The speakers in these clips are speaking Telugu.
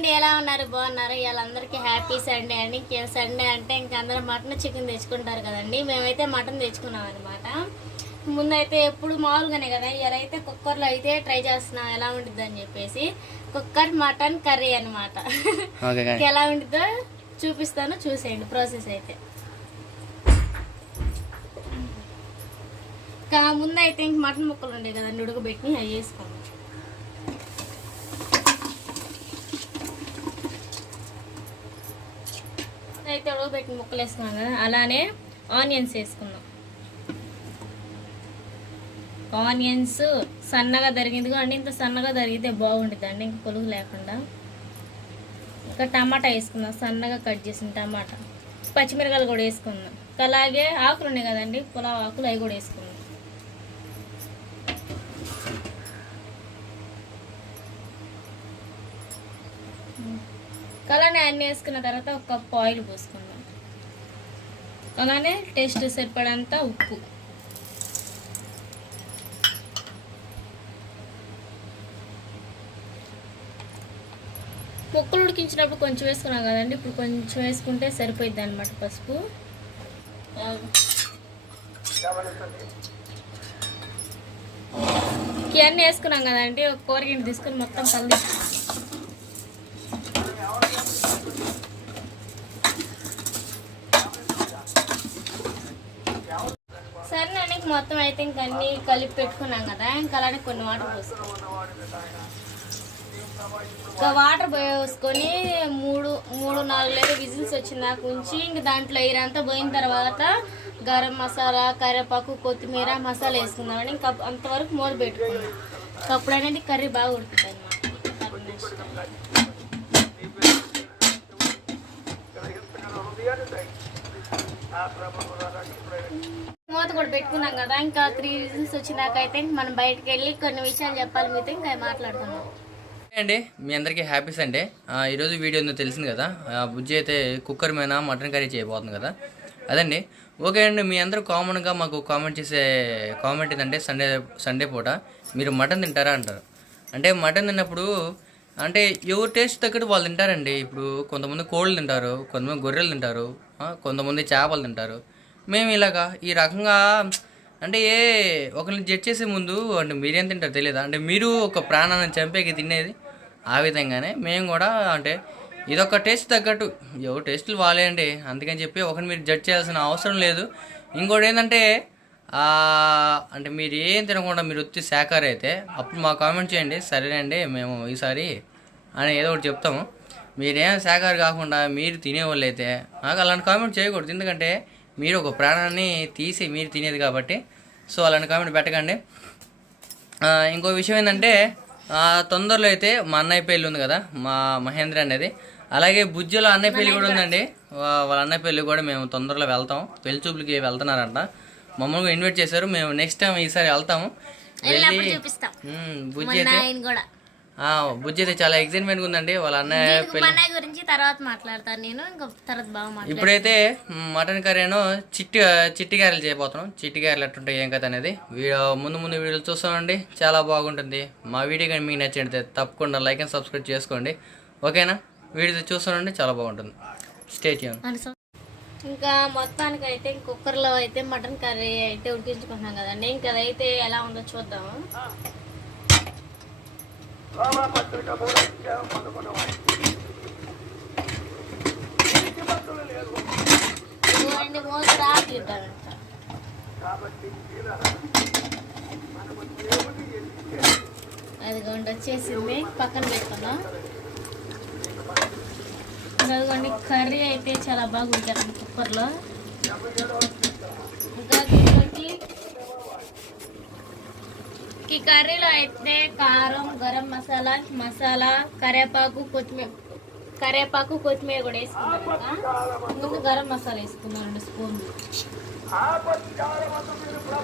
అండి ఎలా ఉన్నారు? బాగున్నారు? వాళ్ళందరికీ హ్యాపీ సండే అండి. ఇంకే సండే అంటే ఇంక అందరూ మటన్ చికెన్ తెచ్చుకుంటారు కదండి. మేమైతే మటన్ తెచ్చుకున్నాం అనమాట ముందైతే ఎప్పుడు మామూలుగానే కదా ఇవాళైతే కుక్కర్లో అయితే ట్రై చేస్తున్నాం ఎలా ఉంటుంది అని చెప్పేసి. కుక్కర్ మటన్ కర్రీ అనమాట ఎలా ఉంటుందో చూపిస్తాను చూసేయండి ప్రాసెస్ అయితే. ఇంకా ముందైతే ఇంక మటన్ ముక్కలు ఉండే కదండి ఉడకబెట్టి అవి వేసుకోండి అయితే ఉడకబెట్టిన ముక్కలు వేసుకున్నాం కదా అలానే ఆనియన్స్ వేసుకుందాం. ఆనియన్స్ సన్నగా తరిగింది అండి ఇంత సన్నగా తరిగితే బాగుంటుంది అండి ఇంక పొలుగు లేకుండా. ఇంకా టమాటా వేసుకుందాం సన్నగా కట్ చేసిన టమాటా. పచ్చిమిరకాయలు కూడా వేసుకుందాం. ఇంకా అలాగే ఆకులు ఉన్నాయి కదండి పులావ్ ఆకులు అవి కూడా వేసుకుందాం. అలానే అన్నీ వేసుకున్న తర్వాత ఒక కప్పు ఆయిల్ పోసుకుందాం. అలానే టేస్ట్ సరిపడంత ఉప్పు. ముక్కలు ఉడికించినప్పుడు కొంచెం వేసుకున్నాం కదండి ఇప్పుడు కొంచెం వేసుకుంటే సరిపోయిద్ది అనమాట పసుపు ఇవన్నీ వేసుకున్నాం కదండి ఒక కూరగిన్నె తీసుకొని మొత్తం కలిసి సరే నీకు మొత్తం అయితే ఇంక అన్ని కలిపి పెట్టుకున్నాం కదా ఇంకా అలానే కొన్ని వాటర్ పోసుకున్నాం. ఇంకా వాటర్ పోసుకొని మూడు మూడు నాలుగు లేదా విజిల్స్ వచ్చిన దాకా ఉంచి ఇంక దాంట్లో ఇరంతా పోయిన తర్వాత గరం మసాలా కరివేపాకు కొత్తిమీర మసాలా వేసుకుందామని ఇంకా అంతవరకు మూత పెట్టుకున్నాం. అప్పుడు అనేది కర్రీ బాగా ఉడుకుతుంది మూత కూడా పెట్టుకున్నాం కదా ఇంకా త్రీ విజిల్స్ వచ్చినాకైతే మనం బయటకు వెళ్ళి కొన్ని విషయాలు చెప్పాలి మీతో ఇంకా మాట్లాడుతున్నాం అండి మీ అందరికీ హ్యాపీ సండే. ఈరోజు వీడియో ఉందో తెలిసింది కదా బుజ్జి అయితే కుక్కర్ మీద మటన్ కర్రీ చేయబోతుంది కదా. అదండి ఓకే అండి మీ అందరూ కామన్గా మాకు కామెంట్ చేసే కామెంట్ ఏంటంటే సండే సండే పూట మీరు మటన్ తింటారా అంటారు. అంటే మటన్ తిన్నప్పుడు అంటే ఎవరు టేస్ట్ తగ్గట్టు వాళ్ళు తింటారండి. ఇప్పుడు కొంతమంది కోళ్ళు తింటారు కొంతమంది గొర్రెలు తింటారు కొంతమంది చేపలు తింటారు. మేము ఇలాగా ఈ రకంగా అంటే ఏ ఒకరిని జడ్జ్ చేసే ముందు అంటే మీరేం తింటారు తెలియదు? అంటే మీరు ఒక ప్రాణాన్ని చంపేకి తినేది ఆ విధంగానే మేము కూడా అంటే ఇదొక టేస్ట్ తగ్గట్టు ఎవరు టేస్టులు వాలేయండి అందుకని చెప్పి ఒకరిని మీరు జడ్జ్ చేయాల్సిన అవసరం లేదు. ఇంకోటి ఏంటంటే అంటే మీరు ఏం తినకుండా మీరు వచ్చి శాఖాహారి అయితే అప్పుడు మా కామెంట్ చేయండి. సరేనండి మేము ఈసారి అని ఏదో ఒకటి చెప్తాము. మీరేం శాఖాహారి కాకుండా మీరు తినేవాళ్ళు అయితే నాకు అలాంటి కామెంట్ చేయకూడదు. ఎందుకంటే మీరు ఒక ప్రాణాన్ని తీసి మీరు తినేది కాబట్టి. సో అలాంటి కామెంట్ పెట్టకండి. ఇంకో విషయం ఏంటంటే తొందరలో అయితే మా అన్నయ్య పెళ్ళి ఉంది కదా మా మహేంద్ర అనేది. అలాగే బుజ్జిలో అన్నయ్య పెళ్ళి కూడా ఉందండి. వాళ్ళ అన్నయ్య పెళ్ళి కూడా మేము తొందరలో వెళ్తాం. పెళ్ళి చూపులకి వెళ్తున్నారంట. మమ్మల్ని కూడా ఇన్వైట్ చేశారు. మేము నెక్స్ట్ టైం ఈసారి వెళ్తాము. వెళ్ళి బుజ్జి అయితే బుజ్జి అయితే చాలా ఎక్సైట్మెంట్ ఉందండి. వాళ్ళ అన్నయ్య గురించి తర్వాత మాట్లాడతాను నేను. ఇంకా తర్వాత బాగా ఇప్పుడైతే మటన్ కర్రీను చిట్టి చిట్టి గారెలు చేయబోతున్నాం. చిట్టి గారెలు ఎట్టుంటాయి ఏం కథ అనేది. వీడియో ముందు ముందు వీడియోలు చూస్తామండి చాలా బాగుంటుంది. మా వీడియో కానీ మీకు నచ్చినట్లయితే తప్పకుండా లైక్ అండ్ సబ్స్క్రైబ్ చేసుకోండి. ఓకేనా? వీడియో చూస్తానండి చాలా బాగుంటుంది. స్టేట్ ఇంకా మొత్తానికి అయితే కుక్కర్లో అయితే మటన్ కర్రీ అయితే ఉడికించుకుంటున్నాం కదండి. ఇంకా అదైతే ఎలా ఉందో చూద్దాము ఇదిగోండి, మూత రాత్రి ఇద్దామంట. అదిగోండి వచ్చేసింది పక్కన పెట్టుకుందాం అదిగోండి కర్రీ అయితే చాలా బాగుంటారు కుక్కర్లో ఇంకా దీంట్లోకి ఈ కర్రీలో అయితే కారం గరం మసాలా మసాలా కరివేపాకు కొత్తిమీర కరివేపాకు కొత్తిమీర కూడా వేసుకున్నాను ముందు గరం మసాలా వేసుకున్నాను రెండు స్పూన్లు.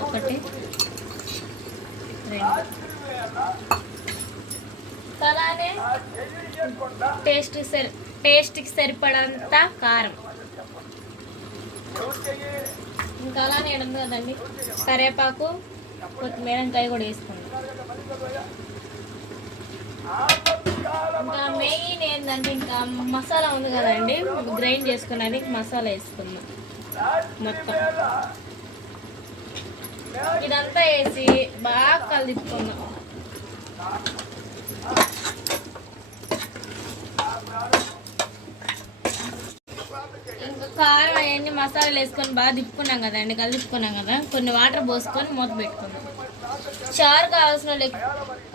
ఒకటి. అలానే టేస్ట్ సరి టేస్ట్కి సరిపడంత కారం. ఇంకా అలానే ఏడు కదండి? కరివేపాకు కొత్తిమీర కూడా వేసుకుందాం. ఇంకా మెయిన్ ఏంటంటే ఇంకా మసాలా ఉంది కదండి గ్రైండ్ చేసుకున్నది మసాలా వేసుకుందాం మొత్తం. ఇదంతా వేసి బాగా కలిపుకుందాం ఇంకా కారం అవన్నీ మసాలాలు వేసుకొని బాగా తిప్పుకున్నాం కదండి కలిపుకున్నాం కదా కొన్ని వాటర్ పోసుకొని మూత పెట్టుకుందాం. చారు కావాల్సిన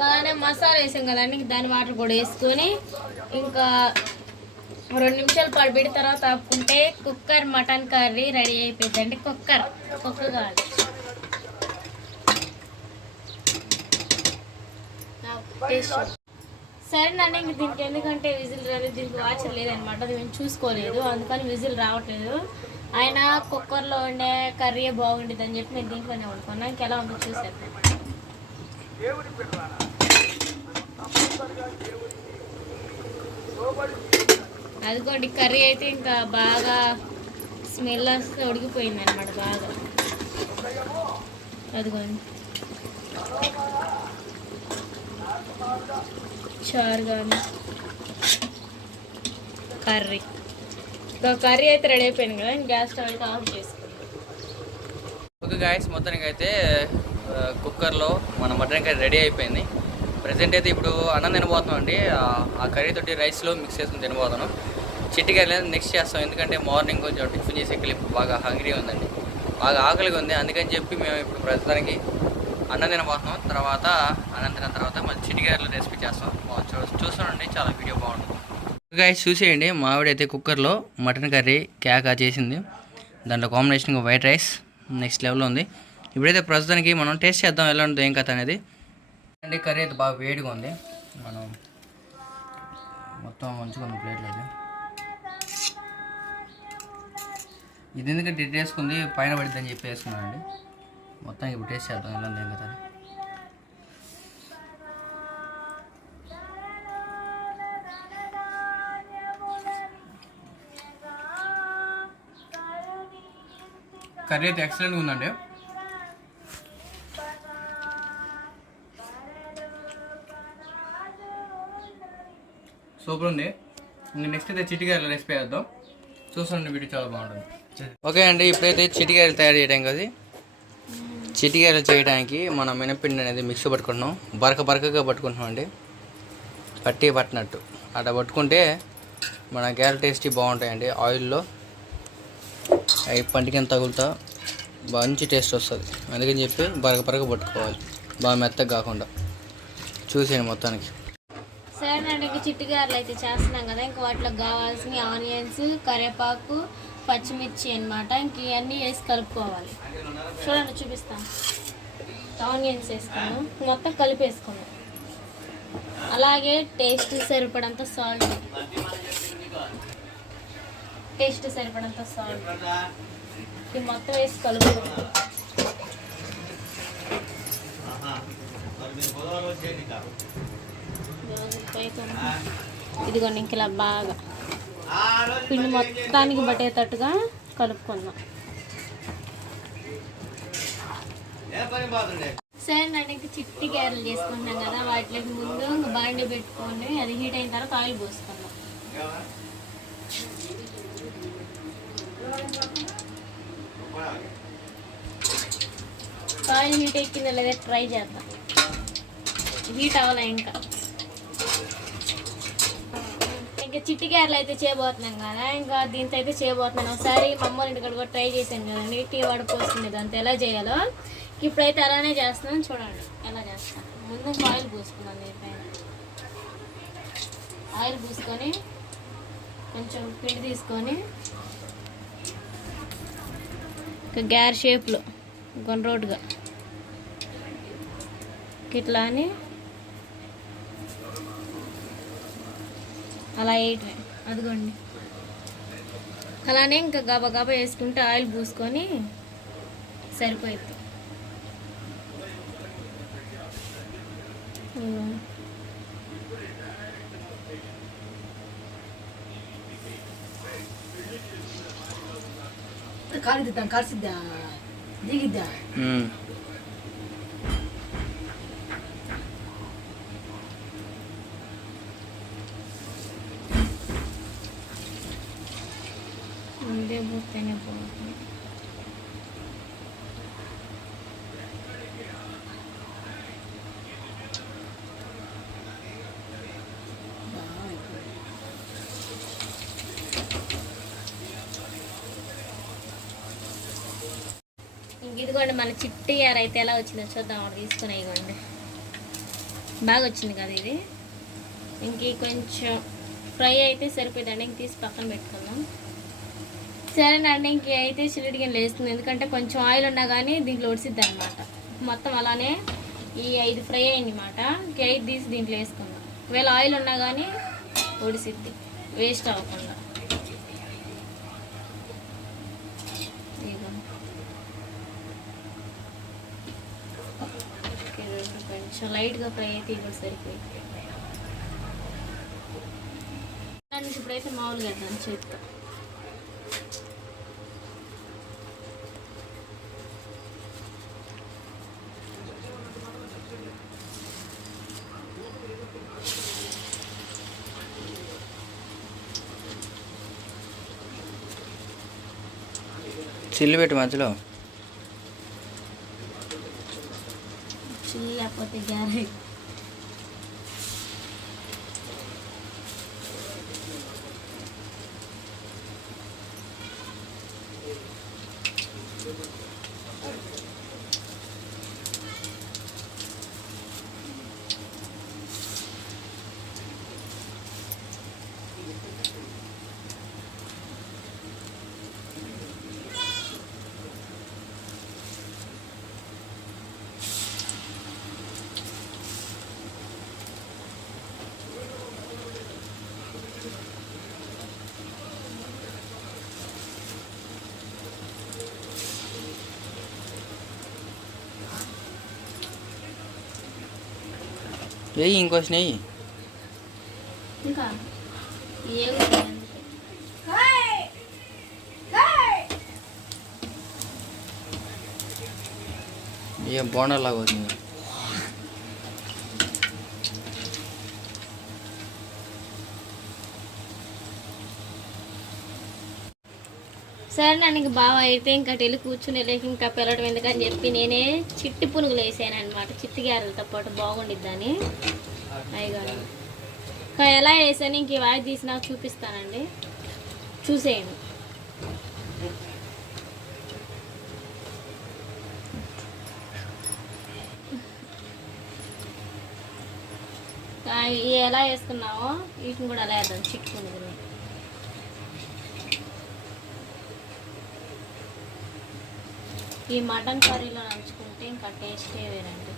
కానీ మసాలా వేసాం కదండి దాని వాటర్ కూడా వేసుకొని ఇంకా రెండు నిమిషాలు పడిపెట్టిన తర్వాత ఆపుకుంటే కుక్కర్ మటన్ కర్రీ రెడీ అయిపోయిందండి కుక్కర్ కుక్కర్ కావాలి. టేస్ట్ సరే సరేనండి ఇంక దీనికి ఎందుకంటే విజిల్ రాలేదు దీనికి వాచర్ లేదనమాట అది మేము చూసుకోలేదు అందుకని విజిల్ రావట్లేదు. ఆయన కుక్కర్లో ఉండే కర్రీ బాగుండేది అని చెప్పి నేను దీంట్లోనే వండుకున్నాను ఇంకెలా ఉందో చూసాను అదిగోండి కర్రీ అయితే ఇంకా బాగా స్మెల్ వస్తే ఉడికిపోయింది అనమాట బాగా. అదిగోండి. చారు కానీ కర్రీ. ఇంకా కర్రీ అయితే రెడీ అయిపోయింది కదా గ్యాస్ స్టవ్ అయితే ఆఫ్ చేసుకుందాం. ఓకే గాయస్ మొత్తానికి అయితే కుక్కర్లో మన మటన్ కర్రీ రెడీ అయిపోయింది. ప్రజెంట్ అయితే ఇప్పుడు అన్నం తినబోతున్నాం అండి. ఆ- కర్రీ తోటి రైస్లో మిక్స్ చేసుకుని తినబోతున్నాం. చిట్టి నెక్స్ట్ చేస్తాం ఎందుకంటే మార్నింగ్ కొంచెం టిఫిన్ చేసే ఇప్పుడు బాగా హంగ్రీ ఉందండి. బాగా ఆకలిగా ఉంది అందుకని చెప్పి మేము ఇప్పుడు ప్రస్తుతానికి అన్నం తినబోతున్నాం. తర్వాత అన్నం తిన్న తర్వాత మళ్ళీ చిట్టి రెసిపీ చేస్తాం. చూస్తానండి చాలా వీడియో బాగుంటుంది. గాయస్ చూసేయండి మా అయితే కుక్కర్లో మటన్ కర్రీ క్యాకా చేసింది. దాంట్లో కాంబినేషన్ వైట్ రైస్ నెక్స్ట్ లెవెల్లో ఉంది. ఇప్పుడైతే ప్రస్తుతానికి మనం టేస్ట్ చేద్దాం ఎలా ఉంటుంది ఏం కథ అనేది. అండి కర్రీ అయితే బాగా వేడిగా ఉంది. మనం మొత్తం ఉంచుకున్న ప్లేట్లో అయితే ఇది ఎందుకంటే ఇటు వేసుకుంది పైన పడిద్దని చెప్పి వేసుకున్నానండి. మొత్తం ఇప్పుడు టేస్ట్ చేద్దాం ఎలా ఉంది ఏం కథ కర్రీ అయితే ఎక్సలెంట్గా ఉందండి. సూపర్ ఉంది. ఇంక నెక్స్ట్ అయితే చిటికాయలు రెసిపీ చేద్దాం చూసండి వీడియో చాలా బాగుంటుంది. ఓకే అండి ఇప్పుడైతే చిటికాయలు తయారు చేయడానికి కదా చిటికాయలు చేయడానికి మనం మినపిండి అనేది మిక్సీ పట్టుకుంటున్నాం బరక బరకగా పట్టుకుంటున్నాం అండి. పట్టి పట్టినట్టు. అట్లా పట్టుకుంటే మన గ్యాల్ టేస్టీ బాగుంటాయండి. ఆయిల్లో అవి పంటికని తగులుతా? మంచి టేస్ట్ వస్తుంది. అందుకని చెప్పి బరగ బరగ పట్టుకోవాలి. బాగా మెత్తగా కాకుండా. చూసేయండి మొత్తానికి. సరే అండి ఇంక చిట్టుగారులు అయితే చేస్తున్నాం కదా. ఇంక వాటిలో కావాల్సిన ఆనియన్స్ కరివేపాకు పచ్చిమిర్చి అనమాట ఇంక ఇవన్నీ వేసి కలుపుకోవాలి. చూడండి చూపిస్తాను. ఆనియన్స్ వేసుకున్నాం. మొత్తం కలిపేసుకున్నాం. అలాగే టేస్ట్ సరిపడంత సాల్ట్. టేస్ట్ సరిపడంత సాల్ట్. ఇది మొత్తం వేసి కలుపుకోవాలి ఇదిగోండి ఇంక ఇలా బాగా పిండి మొత్తానికి పట్టేటట్టుగా కలుపుకుందాం. సరేనండి ఇంక చిట్టి గారెలు చేసుకుంటాం కదా వాటికి ముందు బాండి పెట్టుకొని అది హీట్ అయిన తర్వాత ఆయిల్ పోసుకుందాం. ఆయిల్ హీట్ ఎక్కిందో లేదా ట్రై చేద్దాం. హీట్ అవ్వాలి ఇంకా. ఇంకా చిట్టి అయితే చేయబోతున్నాం కదా ఇంకా దీంతో అయితే చేయబోతున్నాను ఒకసారి మా అమ్మ ఇంటి కూడా ట్రై చేశాను కదండి టీ వాడ పోసుకునేది అంత ఎలా చేయాలో. ఇప్పుడైతే అలానే చేస్తున్నాను చూడండి ఎలా చేస్తాను ముందు ఆయిల్ పూసుకున్నాను దీనిపైన ఆయిల్ పూసుకొని కొంచెం పిండి తీసుకొని ఇంకా గ్యార్ షేప్లో కొన్ని ఇట్లా అని. అలా వేయటమే. అదిగోండి. అలానే ఇంకా గబా గబా వేసుకుంటే ఆయిల్ పూసుకొని సరిపోయింది காலிதான் காசிதா திகிதா ఇదిగోండి మన చిట్టి గారు అయితే ఎలా వచ్చిందో చూద్దాం. అక్కడ తీసుకుని ఇవ్వండి. బాగా వచ్చింది కదా ఇది. ఇంక కొంచెం ఫ్రై అయితే సరిపోతుందండి ఇంక తీసి పక్కన పెట్టుకుందాం. సరేనండి ఇంక అయితే చిల్లిడికి లేస్తుంది ఎందుకంటే కొంచెం ఆయిల్ ఉన్నా కానీ దీంట్లో ఒడిసిద్ది అనమాట మొత్తం అలానే ఈ ఐదు ఫ్రై అయింది అనమాట ఇంక ఐదు తీసి దీంట్లో వేసుకుందాం. ఒకవేళ ఆయిల్ ఉన్నా కానీ ఒడిసిద్ది. వేస్ట్ అవ్వకుండా ఇదిగో. ఓకే, రెండు కొంచెం లైట్గా ఫ్రై అయితే ఇవ్వడం సరిపోయింది దానికి ఇప్పుడైతే మామూలుగా వేద్దాం చేత్తో. చిల్లు పెట్టి మధ్యలో. ತೆಗ್ಯಾರ వెయ్యి ఇంకా ఏమి ఏ బోండాలాగా అవుతుంది సరే నన్ను ఇంక అయితే ఇంకా వెళ్ళి కూర్చుని లేక ఇంకా పిల్లడం ఎందుకని చెప్పి నేనే చిట్టి పునుగులు వేసాను అనమాట చిట్టి గారెలతో పాటు బాగుండిద్దని అయ్యగారు ఇంకా ఎలా వేసాను ఇంక ఈ వాయి తీసి నాకు చూపిస్తానండి. చూసేయండి. ఎలా వేసుకున్నావో వీటిని కూడా అలా వేద్దాం చిట్టి ఈ మటన్ కర్రీలో నంచుకుంటే ఇంకా టేస్టే వేరండి.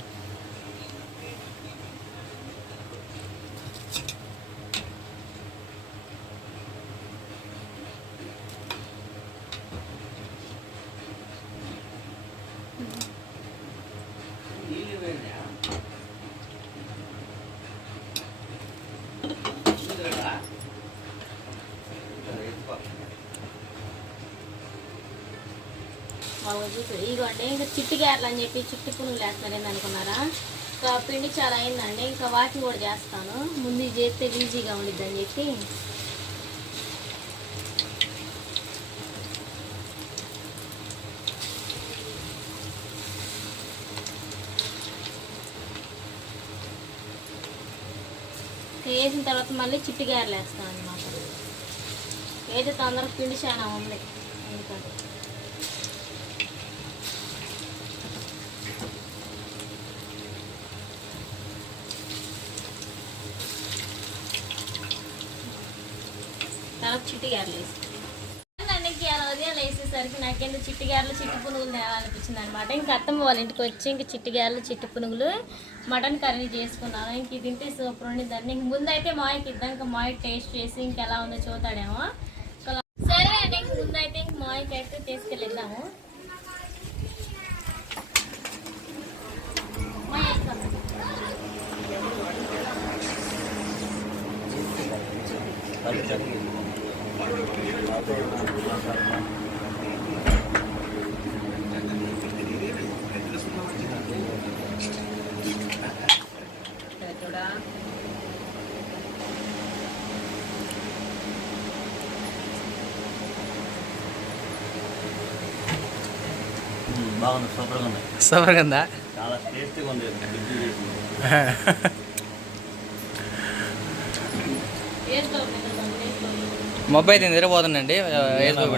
బాగా చూసి ఇదిగోండి ఇంకా చిట్టి అని చెప్పి చిట్టి పునుగులు వేస్తున్నారు. అనుకున్నారా? ఇంకా పిండి చాలా అయిందండి. ఇంకా వాటిని కూడా చేస్తాను. ముందు చేస్తే ఈజీగా ఉండిద్ది అని చెప్పి. వేసిన తర్వాత మళ్ళీ చిట్టి గారెలు వేస్తాను అనమాట ఏదైతే తొందరగా పిండి చాలా ఉంది. ఎందుకంటే చిట్టు గారెలు వేసి. అన్నకి అలా ఉదయం లేసేసరికి నాకేందో చిట్టిగారలు చిట్టి పునుగులు తేవాలనిపించింది అనమాట ఇంక అత్తమ్మ వాళ్ళ ఇంటికి వచ్చి ఇంక చిట్టిగారలు చిట్టి పునుగులు మటన్ కర్రీ చేసుకున్నాను. ఇంక ఇది తింటే సూపర్ ఉండి దాన్ని ఇంక ముందైతే మాయకి ఇద్దాం. ఇంకా మాయ టేస్ట్ చేసి ఇంక ఎలా ఉందో చూతాడేమో సరే అండి ఇంక ముందైతే ఇంక మాయకి అయితే తీసుకెళ్ళిద్దాము. Thank you. బాగుంది సూపర్గా ఉంది. సూపర్గా ఉందా? చాలా టేస్టీగా ఉంది. మొబైల్ చేసింది పోతుందండి ఏజ్ బాయ్